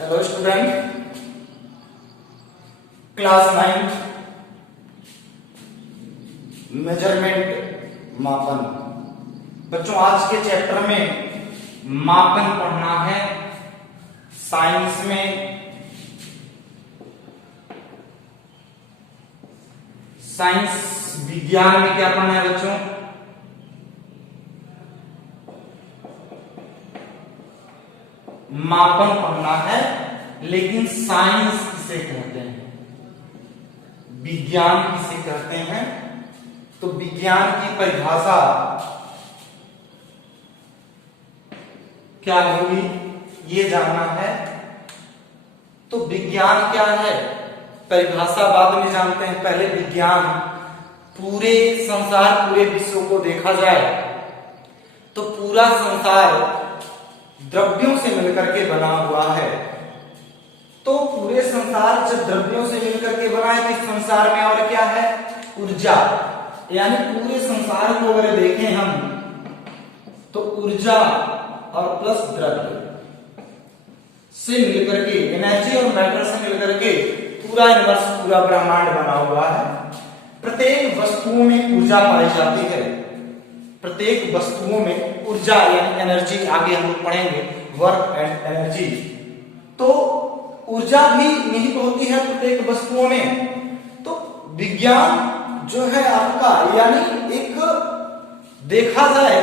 Hello student, class 9 measurement मापन। बच्चों आज के चैप्टर में मापन पढ़ना है। साइंस में विज्ञान में क्या पढ़ना है बच्चों? मापन पढ़ना है। लेकिन साइंस किसे कहते हैं, विज्ञान किसे कहते हैं? तो विज्ञान की परिभाषा क्या होगी ये जानना है। तो विज्ञान क्या है, परिभाषा बाद में जानते हैं। पहले विज्ञान, पूरे संसार, पूरे विश्व को देखा जाए तो पूरा संसार द्रव्यों से मिलकर के बना हुआ है। तो पूरे संसार जब द्रव्यों से मिलकर के बना है तो इस संसार में और क्या है? ऊर्जा। यानी पूरे संसार को अगर देखें हम तो ऊर्जा और प्लस द्रव्य से मिलकर के, एनर्जी और मैटर से मिलकर के पूरा यूनिवर्स, पूरा ब्रह्मांड बना हुआ है। प्रत्येक वस्तुओं में ऊर्जा पाई जाती है। प्रत्येक वस्तुओं में ऊर्जा यानी एनर्जी, आगे हम लोग पढ़ेंगे वर्क एंड एनर्जी। तो ऊर्जा भी निहित होती है प्रत्येक वस्तुओं में। तो विज्ञान जो है आपका, यानी एक देखा जाए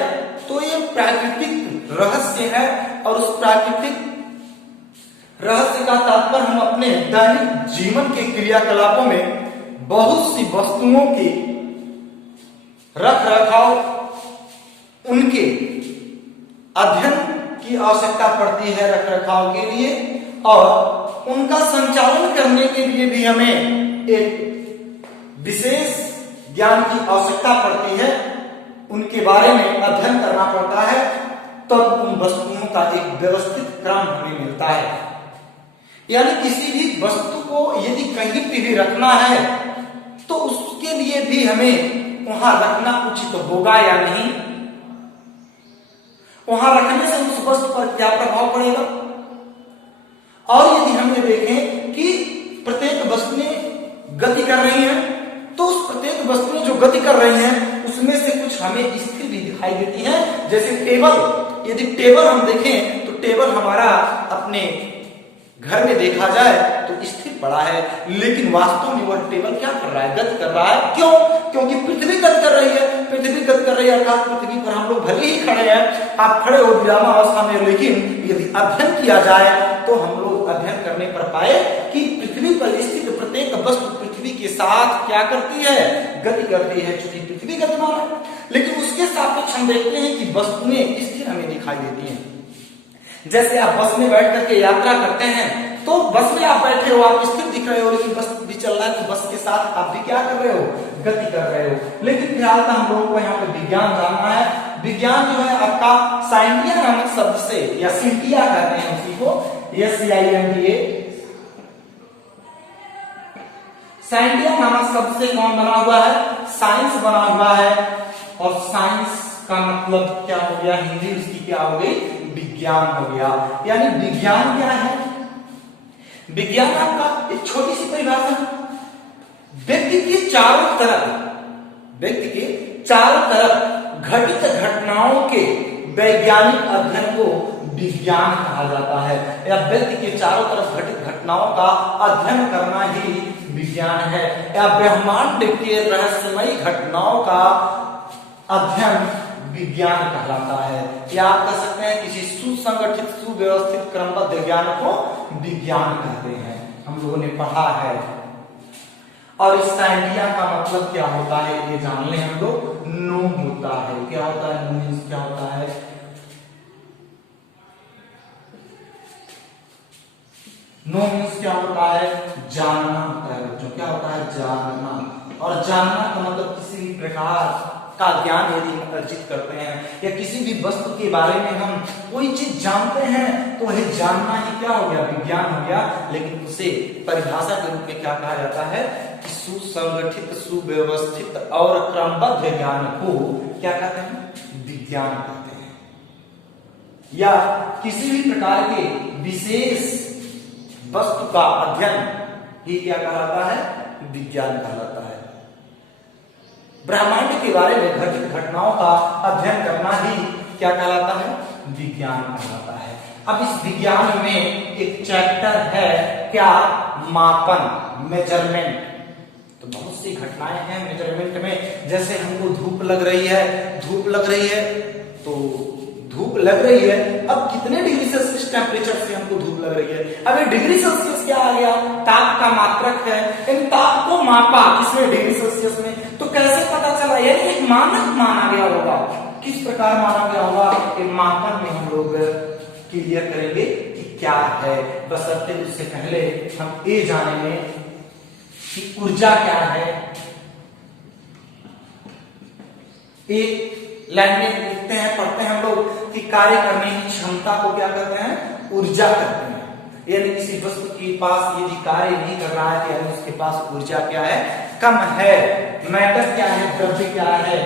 तो ये प्राकृतिक रहस्य है। और उस प्राकृतिक रहस्य का तात्पर्य हम अपने दैनिक जीवन के क्रियाकलापों में बहुत सी वस्तुओं की रख रखाव, उनके अध्ययन की आवश्यकता पड़ती है रख रखाव के लिए, और उनका संचालन करने के लिए भी हमें एक विशेष ज्ञान की आवश्यकता पड़ती है। उनके बारे में अध्ययन करना पड़ता है, तब उन वस्तुओं का एक व्यवस्थित क्रम हमें मिलता है। यानी किसी भी वस्तु को यदि कहीं पे भी रखना है तो उसके लिए भी हमें वहां रखना उचित होगा या नहीं, वहां रखने से उस वस्तु पर क्या प्रभाव पड़ेगा। और यदि हम ये देखें कि प्रत्येक वस्तुएं गति कर रही हैं तो उस प्रत्येक वस्तुएं जो गति कर रही हैं उसमें से कुछ हमें स्थिर भी दिखाई देती हैं। जैसे टेबल, यदि टेबल हम देखें तो टेबल हमारा अपने घर में देखा जाए तो स्थिर पड़ा है, लेकिन वास्तव में वह टेबल क्या कर रहा है? गति कर रहा है। क्यों? क्योंकि पृथ्वी गति कर रही है। पृथ्वी गति कर रही है अर्थात पृथ्वी पर हम लोग भले ही खड़े हैं, आप खड़े हो विरामावस्था में, लेकिन यदि अध्ययन किया जाए तो हम लोग अध्ययन करने पर पाए कि पृथ्वी पर स्थित प्रत्येक वस्तु पृथ्वी के साथ क्या करती है? गति करती है, चूंकि पृथ्वी गतिमान है। लेकिन उसके सापेक्ष हम देखते हैं कि वस्तुएं स्थिर हमें दिखाई देती हैं। जैसे आप बस में बैठ करके यात्रा करते हैं तो बस में आप बैठे हो, आप स्थिर दिख रहे हो, लेकिन बस भी चल रहा है तो बस के साथ आप भी क्या कर रहे हो? गति कर रहे हो। लेकिन फिलहाल तो हम लोगों को यहाँ पे विज्ञान जानना है। विज्ञान जो है आपका साइंटिया नामक शब्द से, या सिंटिया कहते हैं उसी को, SCINTA, साइंटिया नामक शब्द से कौन बना हुआ है? साइंस बना हुआ है। और साइंस का मतलब क्या हो गया? हिंदी उसकी क्या हो गई? विज्ञान हो गया। यानी विज्ञान क्या है? विज्ञान आपका एक छोटी सी परिभाषा, व्यक्ति के चारों तरफ घटित घटनाओं के वैज्ञानिक अध्ययन को विज्ञान कहा जाता है। या व्यक्ति के चारों तरफ घटित घटनाओं का अध्ययन करना ही विज्ञान है। या ब्रह्मांड के रहस्यमयी घटनाओं का अध्ययन विज्ञान कहलाता है। या आप कह सकते हैं किसी सुसंगठित, सुव्यवस्थित, क्रमबद्ध ज्ञान को विज्ञान कहते हैं। हम लोगों ने पढ़ा है। और इस साइंटिया का मतलब क्या होता है ये जान लें हम लोग। नो होता है, क्या होता है? नो मीन्स क्या होता है? नो मीन्स क्या होता है? जानना होता है बच्चों। क्या होता है? जानना। और जानना का मतलब किसी भी प्रकार का ज्ञान यदि हम अर्जित करते हैं, या किसी भी वस्तु के बारे में हम कोई चीज जानते हैं तो वह जानना ही क्या हो गया? विज्ञान हो गया। लेकिन उसे परिभाषा के रूप में क्या कहा जाता है? कि सुसंगठित, सुव्यवस्थित और क्रमबद्ध ज्ञान को क्या कहते हैं? विज्ञान कहते हैं। या किसी भी प्रकार के विशेष वस्तु का अध्ययन ही क्या कहलाता है? विज्ञान कहलाता है। ब्रह्मांड के बारे में घटित घटनाओं का अध्ययन करना ही क्या कहलाता है? विज्ञान कहलाता है। अब इस विज्ञान में एक चैप्टर है क्या? मापन, मेजरमेंट। तो बहुत सी घटनाएं हैं मेजरमेंट में, जैसे हमको धूप लग रही है, तो धूप लग रही है। अब कितने डिग्री सेल्सियस टेम्परेचर से हमको धूप लग रही है? अब ये डिग्री सेल्सियस क्या आ गया? ताप का मात्रक है। इन ताप को मापा किसमें? डिग्री सेल्सियस में। तो कैसे पता चला? यानी एक मानक माना गया होगा। किस प्रकार माना गया होगा? ये मापन में हम लोग क्लियर करेंगे कि क्या है। बशर्ते उससे पहले हम ये जानेंगे कि ऊर्जा क्या है। एक लाइन में लिखते हैं, पढ़ते हैं हम लोग कि कार्य करने की क्षमता को क्या कहते हैं? ऊर्जा कहते हैं। यानी किसी वस्तु के पास यदि कार्य नहीं कर रहा है तो यानी उसके पास ऊर्जा क्या है? कम है। मैटर क्या है? द्रव्य क्या है?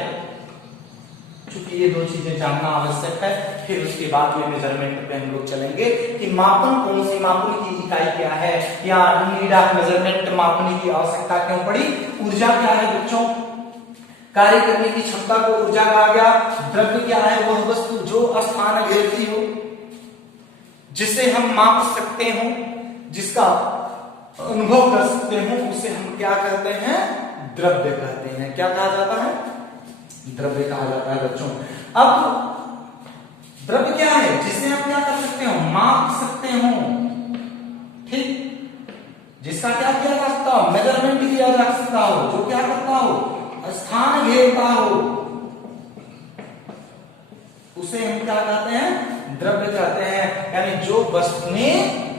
चूंकि ये दो चीजें जानना आवश्यक है, फिर उसके बाद ये मेजरमेंट पे हम लोग चलेंगे कि मापन कौन सी, मापन की इकाई क्या है, या नीड ऑफ मेजरमेंट, मापने की आवश्यकता क्यों पड़ी? ऊर्जा क्या है बच्चों? कार्य करने की क्षमता को ऊर्जा कहा गया। द्रव्य क्या है? वह वस्तु जो स्थान घेरती हो, जिसे हम माप सकते हो, जिसका अनुभव कर सकते हो, उसे हम क्या कहते हैं? द्रव्य कहते हैं। क्या कहा जाता है? द्रव्य कहा जाता है बच्चों। अब द्रव्य क्या है? जिसे आप क्या कर सकते हो? माप सकते हो। ठीक, जिसका क्या किया जा सकता हो? मेजरमेंट किया जा सकता हो। जो क्या करता हो? स्थान घेरता हो, उसे हम क्या कहते हैं? द्रव्य कहते हैं। यानी जो वस्तुएं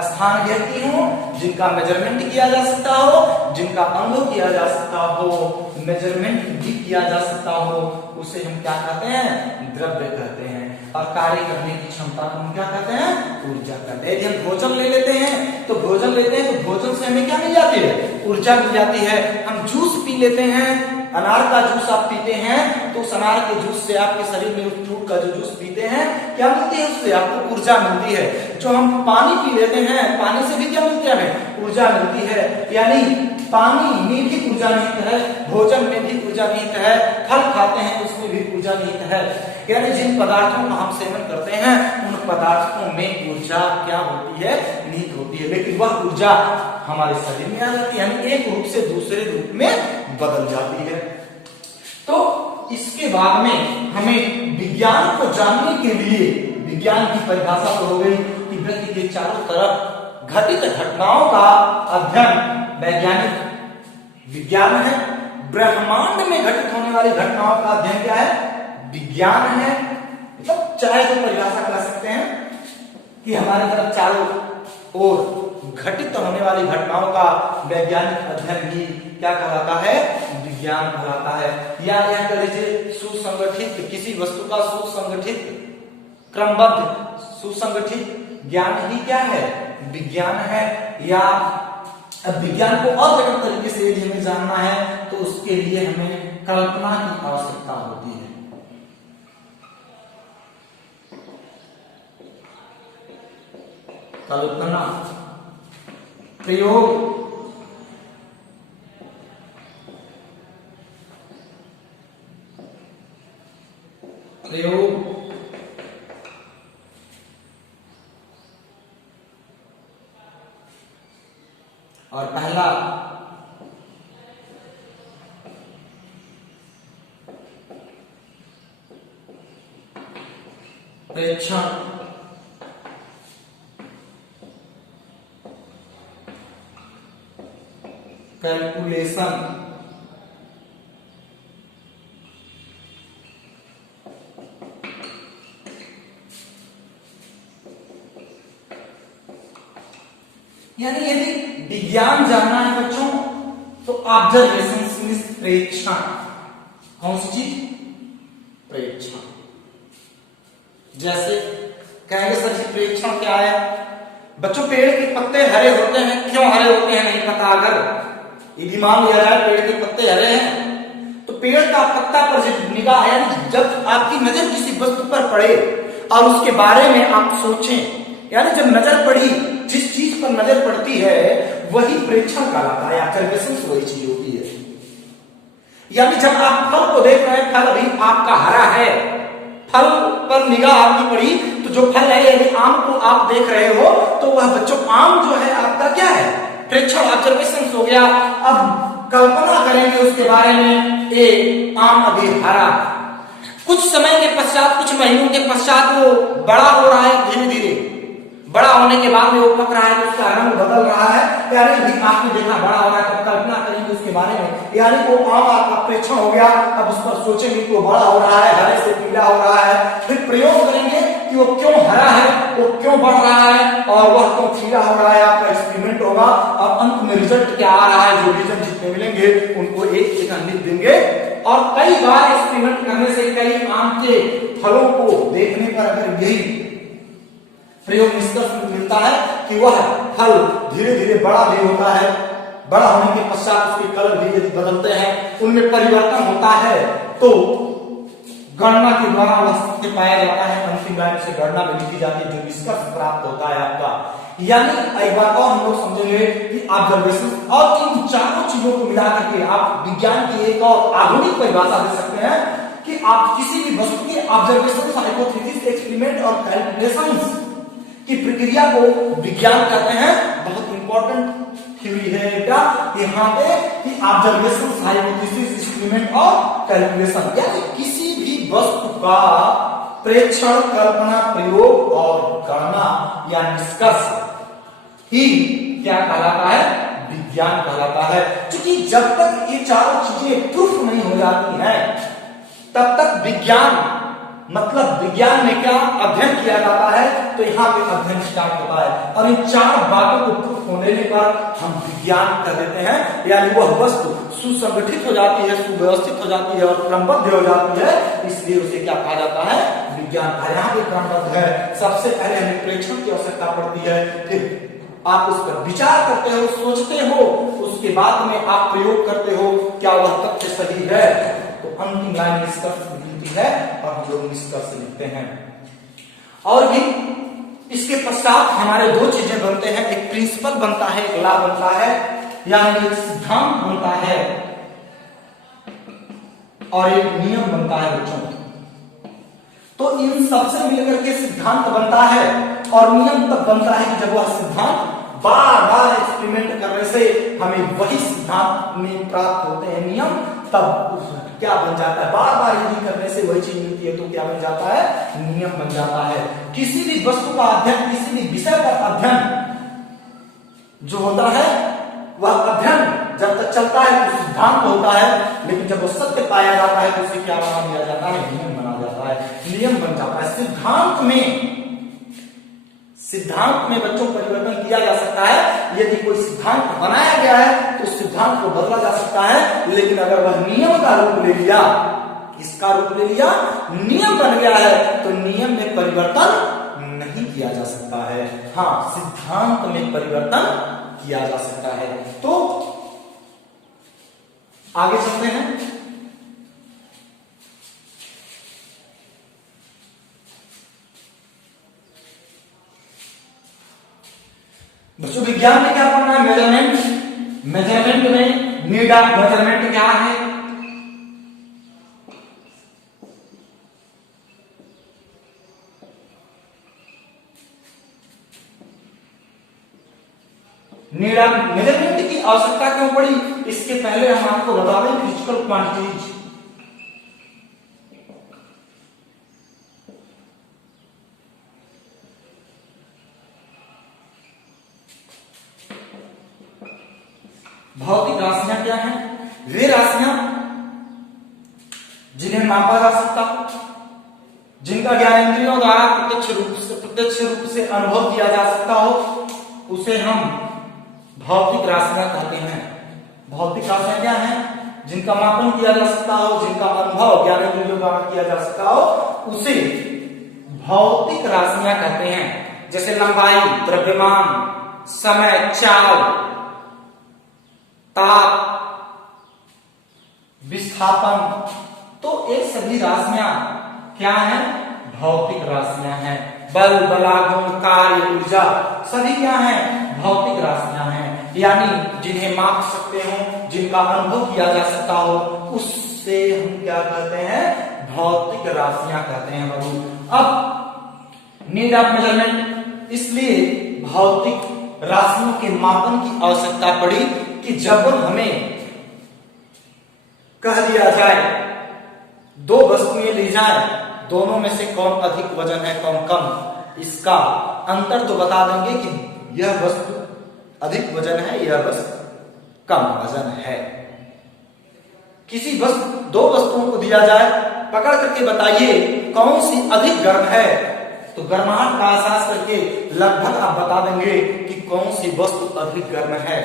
स्थान घेरती हो, जिनका मेजरमेंट किया जा सकता हो, जिनका अनुभव किया जा सकता हो, मेजरमेंट भी किया जा सकता हो, उसे हम क्या कहते हैं? द्रव्य कहते हैं। और कार्य करने की क्षमता को हम क्या कहते हैं? ऊर्जा कहते हैं। यदि हम भोजन ले लेते हैं तो भोजन से हमें क्या मिल जाती है? ऊर्जा मिल जाती है। हम जूस पी लेते हैं, अनार का जूस आप पीते हैं तो उस अनार के जूस से आपके शरीर में उस फ्रूट का जो जूस पीते हैं क्या मिलती है? उससे आपको ऊर्जा मिलती है। जो हम पानी पी लेते हैं, पानी से भी क्या मिलती है? हमें ऊर्जा मिलती है। यानी पानी में भी ऊर्जा निहित है, भोजन में भी ऊर्जा निहित है, फल खाते हैं उसमें भी ऊर्जा निहित है। यानी जिन पदार्थों का हम सेवन करते हैं उन पदार्थों में ऊर्जा क्या होती है? निहित होती है। लेकिन वह ऊर्जा हमारे शरीर में आ जाती है, यानी एक रूप से दूसरे रूप में बदल जाती है। तो इसके बाद में हमें विज्ञान को जानने के लिए, विज्ञान की परिभाषा तो हो गई कि व्यक्ति के चारों तरफ घटित घटनाओं का अध्ययन वैज्ञानिक विज्ञान है। ब्रह्मांड में घटित होने वाली घटनाओं का अध्ययन क्या है? विज्ञान है। मतलब चाहे तो परिभाषा कर सकते हैं कि हमारे तरफ चारों ओर घटित होने वाली घटनाओं का वैज्ञानिक अध्ययन ही क्या कहलाता है? विज्ञान कहलाता है। या कह लीजिए सुसंगठित, किसी वस्तु का सुसंगठित, क्रमबद्ध, सुसंगठित ज्ञान ही क्या है? विज्ञान है। या विज्ञान को और जटिल तरीके से यदि हमें जानना है तो उसके लिए हमें कल्पना की आवश्यकता होती है। कल्पना, प्रयोग, और पहला परीक्षण, कैलकुलेशन, यानी यदि विज्ञान जानना है बच्चों तो ऑब्जर्वेशन, प्रेक्षण। कौन सी चीज? प्रेक्षण। जैसे कहेंगे सर जी प्रेक्षण क्या है? बच्चों पेड़ के पत्ते हरे होते हैं, क्यों हरे होते हैं नहीं पता। अगर यदि मान लिया जाए पेड़ के पत्ते हरे हैं तो पेड़ का पत्ता पर जब निगाह, यानी जब आपकी नजर किसी वस्तु पर पड़े और उसके बारे में आप सोचें यानी जब नजर पड़ी, जिस चीज पर नजर पड़ती है वही प्रेक्षण कहलाता है, ऑब्जर्वेशन वही चीज होती है। यानी जब आप फल को देख रहे हैं, फल अभी आपका हरा है, फल पर निगाह आपकी पड़ी तो जो फल है, यदि आम को आप देख रहे हो तो वह बच्चों आम जो है आपका क्या है, प्रेक्षण ऑब्जर्वेशन हो गया। अब कल्पना करेंगे उसके बारे में, ए आम अभी हरा, कुछ समय के पश्चात, कुछ महीनों के पश्चात वो बड़ा हो रहा है, धीरे धीरे बड़ा होने के बाद में वो पक रहा है तो उसका रंग बदल रहा है, यानी भी आपने देखा बड़ा हो रहा है, तब कल्पना करेंगे उसके बारे में, यानी वो आम आपका प्रेक्षण हो गया। अब उस पर सोचेंगे कि वो बड़ा हो रहा है, हरे से पीला हो रहा है, फिर प्रयोग करेंगे कि वो क्यों हरा है, वो क्यों बढ़ रहा है और वह क्यों पीला हो रहा है, आपका एक्सपेरिमेंट होगा। अब अंत में रिजल्ट क्या आ रहा है, जो रीजन जितने मिलेंगे उनको एक लिख देंगे। और कई बार एक्सपेरिमेंट करने से, कई आम के फलों को देखने पर अगर यही प्रयोग निष्कर्ष मिलता है कि वह फल धीरे धीरे बड़ा भी होता है, बड़ा होने के पश्चात उसके कलर भी यदि बदलते हैं, उनमें परिवर्तन होता है, तो गणना के द्वारा वह सत्य पाया जाता है, अंतिम लाइन से गणना में लिखी जाती है, जो निष्कर्ष प्राप्त होता है आपका। यानी एक बार और हम लोग समझेंगे कि ऑब्जर्वेशन और इन चारों चीजों को मिला करके आप विज्ञान की एक और आधुनिक परिभाषा दे सकते हैं कि आप किसी भी वस्तु के ऑब्जर्वेशन, हाइपोथेसिस, एक्सपेरिमेंट और कैलकुलेशंस की प्रक्रिया को विज्ञान कहते हैं। बहुत इंपॉर्टेंट थ्योरी है बेटा यहाँ पे कि ऑब्जर्वेशन, हाइपोथेसिस, एक्सपेरिमेंट और कैलकुलेशन, यानी किसी भी वस्तु का प्रेक्षण, कल्पना, प्रयोग और गणना या निष्कर्ष ही क्या कहलाता है, विज्ञान कहलाता है। क्योंकि जब तक ये चारों चीजें प्रूफ नहीं हो जाती हैं, तब तक विज्ञान, मतलब विज्ञान में क्या अध्ययन किया जाता है, तो यहाँ पे अध्ययन स्टार्ट होता है। और इन चार बातों को प्रूफ होने पर हम विज्ञान कर देते हैं, यानी वह वस्तु सुसंगठित हो जाती है, सुव्यवस्थित हो जाती है और क्रमबद्ध हो जाती है, इसलिए उसे क्या कहा जाता है, विज्ञान। यहाँ पे क्रमबद्ध है, सबसे पहले हमें प्रेक्षण की आवश्यकता पड़ती है, फिर आप उस पर विचार करते हो, सोचते हो, उसके बाद में आप प्रयोग करते हो, क्या वह तथ्य सही है, तो अंतिम लाइन निष्कर्ष मिलती है और हम लोग निष्कर्ष लिखते हैं। और भी इसके पश्चात हमारे दो चीजें बनते हैं, एक प्रिंसिपल बनता है, एक लॉ बनता है, यानी एक सिद्धांत बनता है और एक नियम बनता है बच्चों। तो इन सबसे मिलकर के सिद्धांत बनता है और नियम तब बनता है कि जब वह सिद्धांत बार बार एक्सपेरिमेंट करने से हमें वही सिद्धांत में प्राप्त होते हैं नियम, तब क्या बन जाता है, बार बार यदि करने से वही चीज मिलती है तो क्या बन जाता है, नियम बन जाता है। किसी भी वस्तु का अध्ययन, किसी भी विषय का अध्ययन जो होता है, वह अध्ययन जब तक चलता है तो सिद्धांत होता है, लेकिन जब वो सत्य पाया जाता है तो उसे क्या बना दिया जाता है, नियम बना जाता है, नियम बन जाता है। सिद्धांत में बच्चों परिवर्तन किया जा सकता है, यदि कोई सिद्धांत बनाया गया है तो सिद्धांत को बदला जा सकता है, लेकिन अगर वह नियम का रूप ले लिया, इसका रूप ले लिया, नियम बन गया है, तो नियम में परिवर्तन नहीं किया जा सकता है। हाँ, सिद्धांत में परिवर्तन किया जा सकता है। तो आगे चलते हैं। बच्चों विज्ञान में क्या पढ़ना है, मेजरमेंट। मेजरमेंट में नीड ऑफ मेजरमेंट क्या है, नीड ऑफ मेजरमेंट की आवश्यकता क्यों पड़ी, इसके पहले हम आपको बता दें फिजिकल क्वांटिटीज। भौतिक राशियां क्या हैं, वे राशियां जिन्हें मापा जा सकता हो, जिनका ज्ञानेंद्रियों द्वारा प्रत्यक्ष रूप से अनुभव किया जा सकता हो, उसे हम भौतिक राशियां कहते हैं। भौतिक राशियां क्या हैं, जिनका मापन किया जा सकता हो, जिनका अनुभव ज्ञानेंद्रियों द्वारा किया जा सकता हो, उसे भौतिक राशियां कहते हैं। जैसे लंबाई, द्रव्यमान, समय, चाल, ताप, विस्थापन, तो ये सभी राशियां क्या हैं, भौतिक राशियां हैं। बल, बलागुण, कार्य, ऊर्जा सभी क्या हैं? भौतिक राशियां हैं। यानी जिन्हें माप सकते हो, जिनका अनुभव किया जा सकता हो, उससे हम क्या कहते हैं? भौतिक राशियां कहते हैं बाबू। अब नीड ऑफ मेजरमेंट, इसलिए भौतिक राशियों के मापन की आवश्यकता पड़ी कि जब हमें कह दिया जाए दो वस्तुएं ली जाए, दोनों में से कौन अधिक वजन है कौन कम, इसका अंतर तो बता देंगे कि यह वस्तु अधिक वजन है, यह वस्तु कम वजन है। किसी दो वस्तुओं को दिया जाए, पकड़ करके बताइए कौन सी अधिक गर्म है, तो गर्माहट का एहसास करके लगभग आप बता देंगे कि कौन सी वस्तु अधिक गर्म है।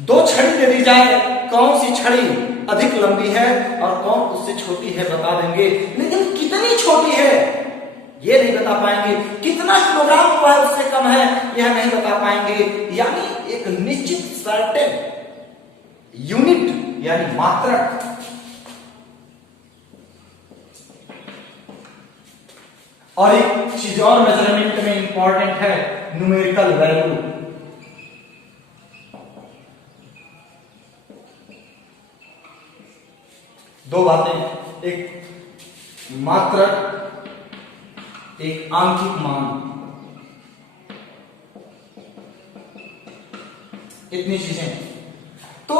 दो छड़ी दे दी जाए, कौन सी छड़ी अधिक लंबी है और कौन उससे छोटी है बता देंगे, लेकिन कितनी छोटी है ये नहीं बता पाएंगे, कितना किलोग्राम हुआ है उससे कम है यह नहीं बता पाएंगे। यानी एक निश्चित सर्टेन यूनिट यानी मात्रक, और एक चीज और मेजरमेंट में इंपॉर्टेंट है, न्यूमेरिकल वैल्यू। दो बातें, एक मात्रक, एक आंकिक मान, इतनी चीजें। तो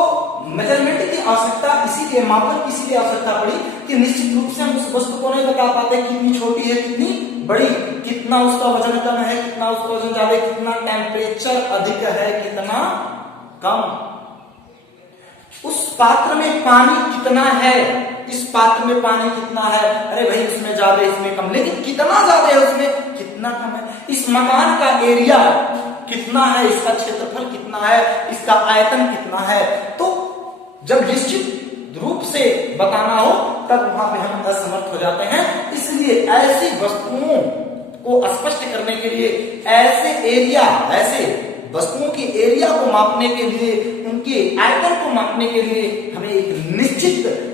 मेजरमेंट की आवश्यकता इसीलिए, मापन की इसीलिए आवश्यकता पड़ी कि निश्चित रूप से हम उस वस्तु को नहीं बता पाते कितनी छोटी है कितनी बड़ी, कितना उसका वजन कम है कितना उसका वजन ज्यादा, कितना टेम्परेचर अधिक है कितना कम, उस पात्र में पानी कितना है, इस पात्र में पानी कितना है, अरे भाई इसमें ज्यादा इसमें कम, लेकिन कितना ज्यादा है उसमें कितना कम है, इस मकान का एरिया कितना है, इसका क्षेत्रफल कितना है, इसका आयतन कितना है। तो जब निश्चित रूप से बताना हो तब वहां पे हम असमर्थ हो जाते हैं। इसलिए ऐसी वस्तुओं को स्पष्ट करने के लिए, ऐसे वस्तुओं की एरिया को मापने के लिए, उनके आयतन को मापने के लिए हमें एक निश्चित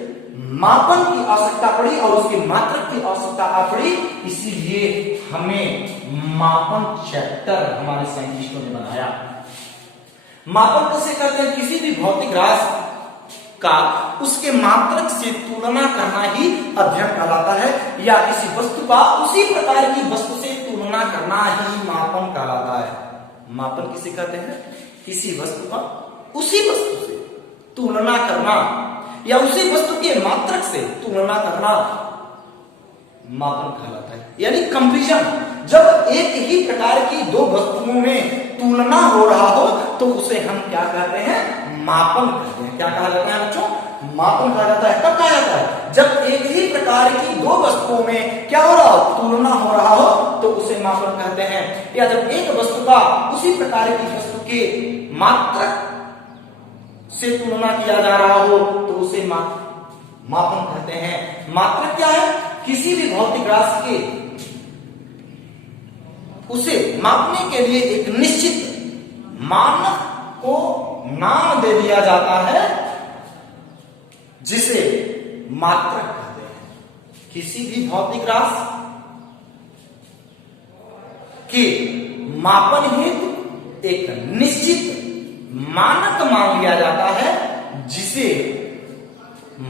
मापन की आवश्यकता पड़ी और उसकी मात्रक की आवश्यकता पड़ी। इसीलिए हमें मापन चैप्टर हमारे साइंटिस्टों ने बनाया। मापन कैसे करते हैं? किसी भी भौतिक राशि का उसके मात्रक से तुलना करना ही अध्ययन कहलाता है, या किसी वस्तु का उसी प्रकार की वस्तु से तुलना करना ही मापन कहलाता है। मापन किसे कहते हैं? किसी वस्तु का उसी वस्तु से तुलना करना या उसी वस्तु के मात्रक से तुलना करना मापन कहलाता है, यानी कंपैरिजन। जब एक ही प्रकार की दो वस्तुओं में तुलना हो रहा हो तो उसे हम क्या कहते हैं? मापन कहते हैं। क्या कहा जाता है बच्चों? मापन कहा जाता है। कब कहा जाता है? जब एक ही प्रकार की दो वस्तुओं में क्या हो रहा हो? तुलना हो रहा हो तो उसे मापन कहते हैं। या जब एक वस्तु का उसी प्रकार की वस्तु के मात्रक से तुलना किया जा रहा हो तो उसे मापन कहते हैं। मात्रक क्या है? किसी भी भौतिक राशि के उसे मापने के लिए एक निश्चित मानक को नाम दे दिया जाता है जिसे मात्रक कहते हैं। किसी भी भौतिक राशि के मापन हेतु एक निश्चित मानक मान लिया जाता है जिसे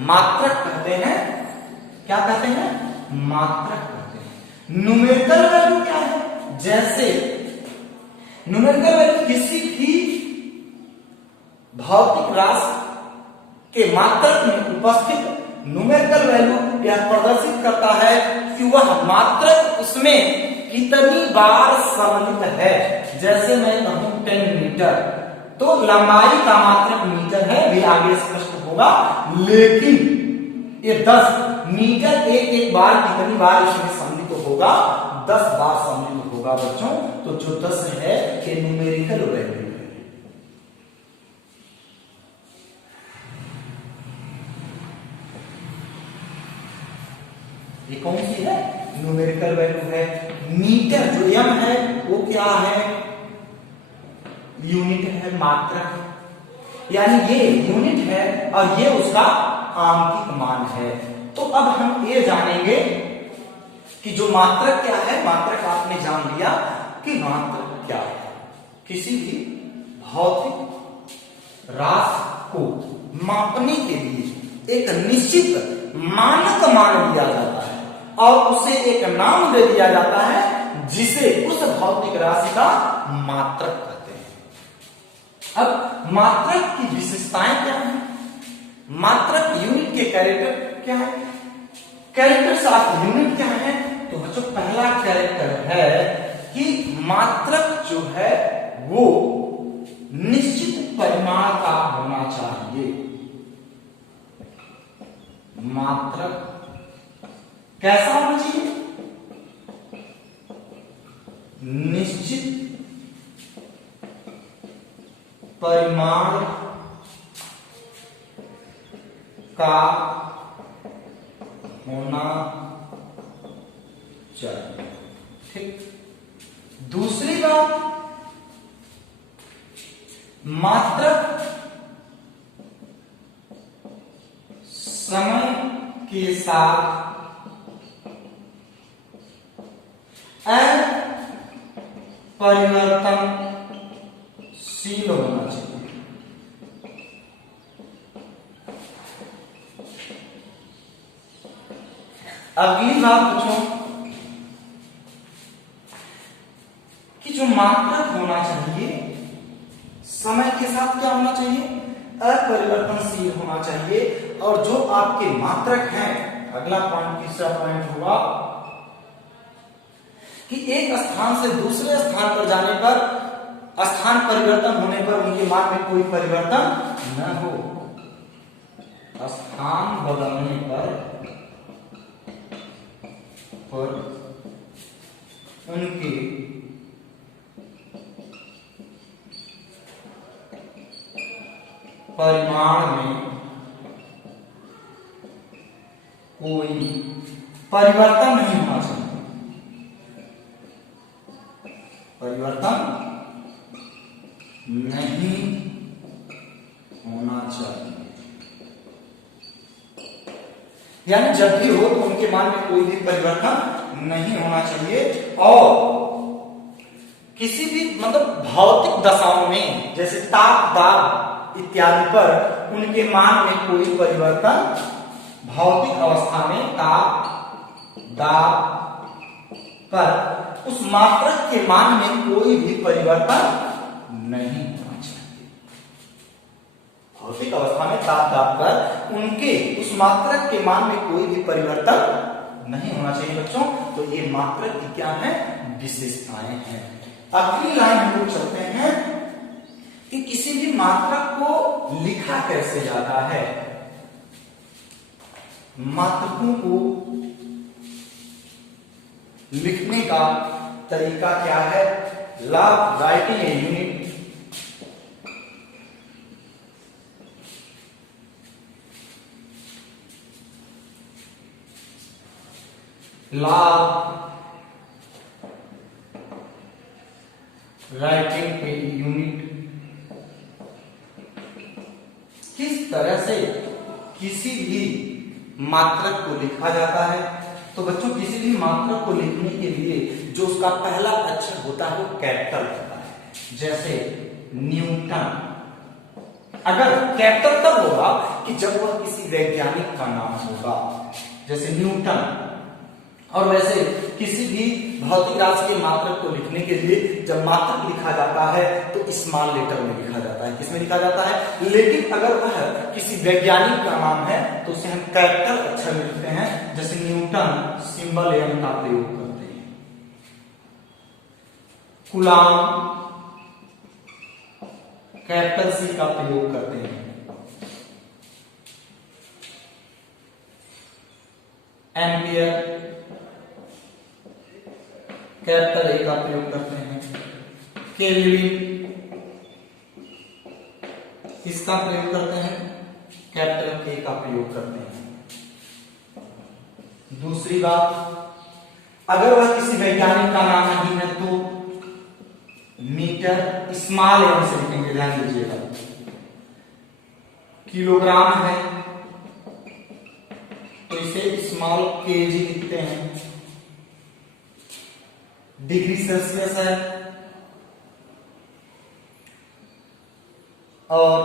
मात्रक कहते हैं। क्या कहते हैं? मात्रक कहते हैं। न्यूमेरिकल वैल्यू क्या है? जैसे न्यूमेरिकल वैल्यू किसी भी भौतिक राशि के मात्रक में उपस्थित न्यूमेरिकल वैल्यू यह प्रदर्शित करता है कि वह मात्रक उसमें कितनी बार सम्मिलित है। जैसे मैं कहूं 10 मीटर तो लंबाई का मात्रक मीटर है, भी आगे स्पष्ट होगा, लेकिन ये 10 मीटर एक बार कितनी बार इसमें सम्मिलित होगा? 10 बार सम्मिलित होगा बच्चों। तो जो 10 है ये न्यूमेरिकल वैल्यू है। ये कौन सी है? न्यूमेरिकल वैल्यू है। मीटर जो एम है वो क्या है? यूनिट है, मात्रक, यानी ये यूनिट है और ये उसका आंकिक मान है। तो अब हम ये जानेंगे कि जो मात्रक क्या है, मात्रक आपने जान लिया कि मात्रक क्या है। किसी भी भौतिक राशि को मापने के लिए एक निश्चित मानक मान लिया जाता है और उसे एक नाम दे दिया जाता है जिसे उस भौतिक राशि का मात्रक कहते हैं। अब मात्रक की विशेषताएं क्या है? मात्रक यूनिट के कैरेक्टर क्या है? कैरेक्टर्स ऑफ यूनिट क्या है? तो बच्चों पहला कैरेक्टर है कि मात्रक जो है वो निश्चित परिमाण का होना चाहिए। मात्रक कैसा होना चाहिए? निश्चित परिमाण का होना चाहिए। ठीक। दूसरी बात, मात्रक समय के साथ परिवर्तनशील होना चाहिए। अगली बात पूछो कि जो मात्रक होना चाहिए समय के साथ क्या होना चाहिए? अपरिवर्तनशील होना चाहिए। और जो आपके मात्रक हैं, अगला पॉइंट, तीसरा पॉइंट होगा कि एक स्थान से दूसरे स्थान पर जाने पर, स्थान परिवर्तन होने पर उनके मान में कोई परिवर्तन न हो। स्थान बदलने पर उनके परिमाण में कोई परिवर्तन नहीं होना चाहिए। परिवर्तन नहीं होना चाहिए, यानी जब भी हो तो उनके मान में कोई भी परिवर्तन नहीं होना चाहिए। और किसी भी मतलब भौतिक दशाओं में जैसे ताप, दाब इत्यादि पर उनके मान में कोई परिवर्तन, भौतिक अवस्था में ताप, दाब पर उस मात्रक के मान में कोई भी परिवर्तन नहीं होना चाहिए। भौतिक अवस्था में ताप, दाब पर उनके उस मात्रक के मान में कोई भी परिवर्तन नहीं होना चाहिए बच्चों। तो ये मात्रक की क्या है? विशेषताएं हैं। अगली लाइन हम लोग चलते हैं कि किसी भी मात्रक को लिखा कैसे जाता है। मात्रकों को लिखने का तरीका क्या है? Law of writing a unit writing a unit किस तरह से किसी भी मात्रक को लिखा जाता है। तो बच्चों किसी भी मात्रक को लिखने के लिए जो उसका पहला अक्षर होता है वो कैपिटल होता है। जैसे न्यूटन, अगर कैपिटल तब होगा कि जब वह किसी वैज्ञानिक का नाम होगा, जैसे न्यूटन। और वैसे किसी भी भौतिक राशि के मात्रक को लिखने के लिए जब मात्रक लिखा जाता है तो स्मॉल लेटर में लिखा जाता है। किसमें लिखा जाता है? लेकिन अगर वह किसी वैज्ञानिक का नाम है तो उसे हम कैपिटल अक्षर में लिखते हैं। जैसे न्यूटन सिंबल एम का प्रयोग करते हैं। कूलाम कैपिटल सी का प्रयोग करते हैं। एम्पियर कैपिटल ए का प्रयोग करते हैं। केल्विन इसका प्रयोग करते हैं, कैपिटल के का प्रयोग करते हैं। दूसरी बात, अगर वह किसी वैज्ञानिक का नाम नहीं है तो मीटर स्मॉल एम से लिखेंगे, ध्यान दीजिएगा। किलोग्राम है तो इसे स्मॉल केजी लिखते हैं। डिग्री सेल्सियस है। और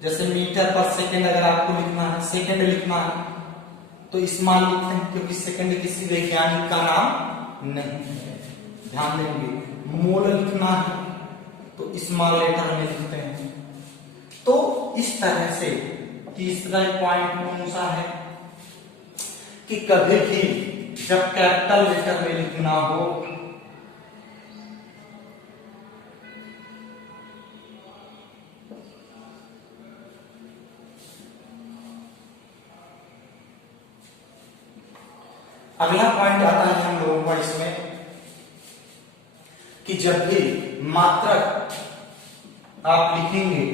जैसे मीटर पर सेकंड अगर आपको लिखना है, सेकंड लिखना है तो स्मॉल लिखते हैं, क्योंकि सेकंड किसी वैज्ञानिक का नाम नहीं है, ध्यान देंगे। मोल लिखना है तो स्मॉल लेटर में लिखते हैं। तो इस तरह से तीसरा पॉइंट कौन सा है कि कभी भी जब कैपिटल लेटर में लिखना हो अगला पॉइंट आता है हम लोगों का इसमें कि जब भी मात्रक आप लिखेंगे,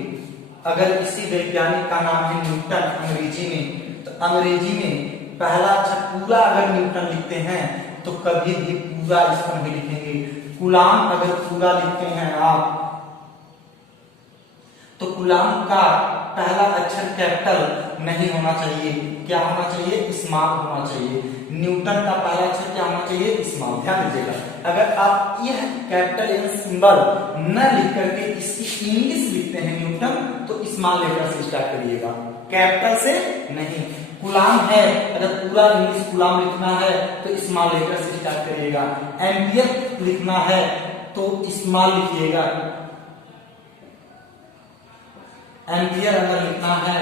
अगर किसी वैज्ञानिक का नाम है न्यूटन अंग्रेजी में, तो अंग्रेजी में पहला अक्षर पूरा अगर न्यूटन लिखते हैं तो कभी भी पूरा इसको नहीं लिखेंगे। गुलाम अगर पूरा लिखते हैं आप तो गुलाम का पहला अक्षर कैपिटल नहीं होना चाहिए, क्या होना चाहिए? स्मॉल होना चाहिए। न्यूटन का पहला अक्षर क्या होना चाहिए? स्मॉल। ध्यान दीजिएगा, अगर आप यह कैपिटल एन सिंबल न लिख करके इसकी इंग्लिश लिखते हैं न्यूटन, तो स्मॉल लेटर से स्टार्ट करिएगा, कैपिटल से नहीं। गुलाम है, अगर पूरा इंग्लिश गुलाम लिखना है तो स्मॉल लेटर से स्टार्ट करिएगा। एम्पियर लिखना है तो स्मॉल लिखिएगा। एम्पियर अगर लिखना है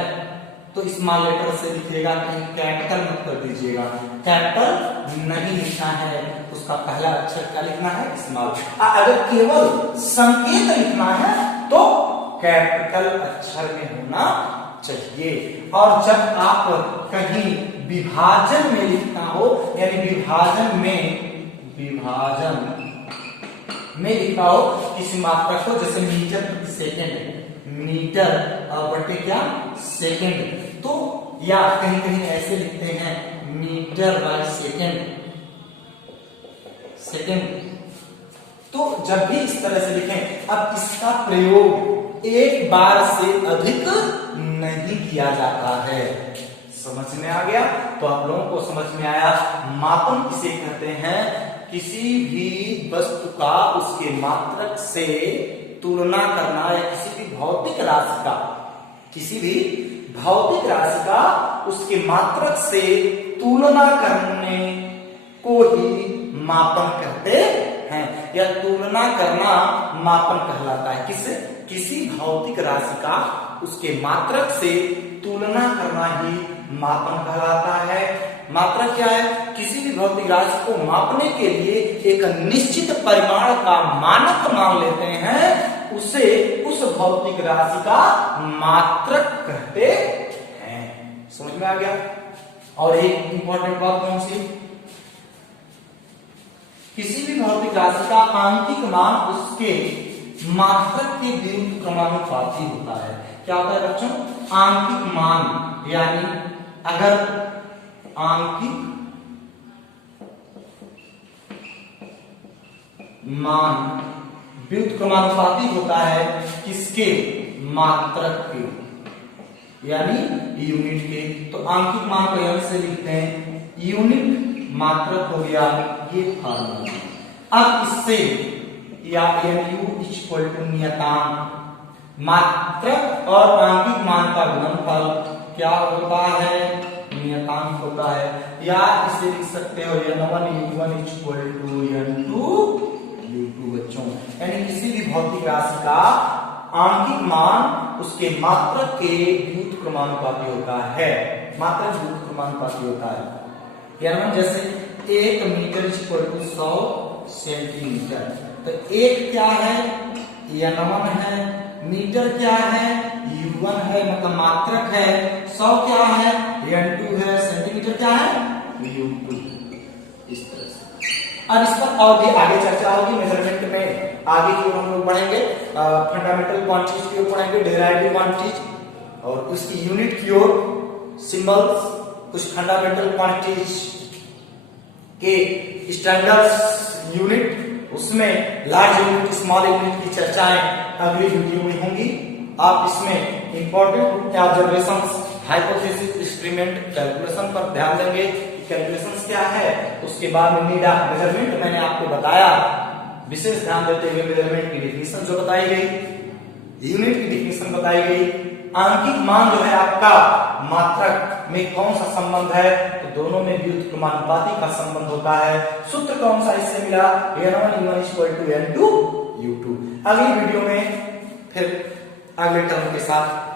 तो स्मॉल लेटर से लिखिएगा, कहीं कैपिटल मत कर दीजिएगा। कैपिटल नहीं लिखना है, उसका पहला अक्षर क्या लिखना है? स्मॉल। अगर केवल संकेत लिखना है तो कैपिटल अक्षर में होना चाहिए। और जब आप कहीं विभाजन में लिखना हो, यानी विभाजन में लिखा हो किसी मात्रा को, जैसे मीटर प्रति सेकेंड, मीटर और बटे क्या? सेकेंड, तो या कहीं कहीं ऐसे लिखते हैं मीटर बाय सेकेंड। तो जब भी इस तरह से लिखें, अब इसका प्रयोग एक बार से अधिक नहीं किया जाता है। समझ में आ गया? तो आप लोगों को समझ में आया, मापन किसे कहते हैं? किसी भी वस्तु का उसके मात्रक से तुलना करना, या किसी भी भौतिक राशि का उसके मात्रक से तुलना करने को ही मापन कहते हैं, या तुलना करना मापन कहलाता है। किसी भौतिक राशि का उसके मात्रक से तुलना करना ही मापन कहलाता है। मात्रक क्या है? किसी भी भौतिक राशि को मापने के लिए एक निश्चित परिमाण का मानक मान लेते हैं, उसे उस भौतिक राशि का मात्रक कहते हैं। समझ में आ गया? और एक इंपॉर्टेंट बात कौन सी? किसी भी भौतिक राशि का आंकिक मान उसके मात्रक के विरुद्ध क्रमानुपाती होता है। क्या होता है बच्चों? आंकिक मान, यानी अगर आंकिक मान व्युत्क्रमानुपाती क्रमानुपाती होता है किसके? मात्रक के, यानी यूनिट के। तो आंकिक मान को यहां से लिखते हैं यूनिट मात्रक हो गया, ये फार्मूला। अब इससे या u इक्वल टू नियतांक, मात्रक और आंकिक मान का गुणनफल क्या होता है? नियतांक होता है। या इसे लिख सकते हो n1 u1 equal to n2 u2 बच्चों। यानी किसी भी भौतिक राशि का आंकिक मान उसके मात्रक के व्युत्क्रमानुपाती क्रमानुपाती होता है। मात्रक व्युत्क्रमानुपाती क्रमानुपाती होता है। यानी जैसे 1 मीटर इक्वल टू 100 सेंटीमीटर, तो 1 क्या है? n1 है, मीटर क्या है? u1 है, मतलब मात्रक है। 100 क्या है? n2 है, सेंटीमीटर क्या है? u2। इस तरह से अब इस पर और भी आगे चर्चा होगी। मेजरमेंट में आगे की ओर हम लोग बढ़ेंगे, फंडामेंटल क्वांटिटीज की ओर पढ़ेंगे, डेरिवेटिव क्वांटिटीज, और उसकी यूनिट की ओर, सिंबल्स, कुछ फंडामेंटल क्वांटिटीज के स्टैंडर्ड्स यूनिट, उसमें लार्ज यूनिट, स्मॉल यूनिट की चर्चाएं अगली वीडियो में होंगी। आप इसमें important observations, hypothesis, experiment, calculation पर ध्यान देंगे। कैलकुलेशंस क्या है, उसके बाद में नीड ऑफ मेजरमेंट मैंने आपको बताया, विशेष ध्यान देते हुए मेजरमेंट की डेफिनेशन जो बताई गई, यूनिट की डेफिनेशन बताई गई, आंकिक मान जो है आपका मात्रक में कौन सा संबंध है, तो दोनों में व्युत्क्रमानुपाती का संबंध होता है। सूत्र कौन सा इससे मिला, N1 N2 U2। अगली वीडियो में फिर अगले टर्म के साथ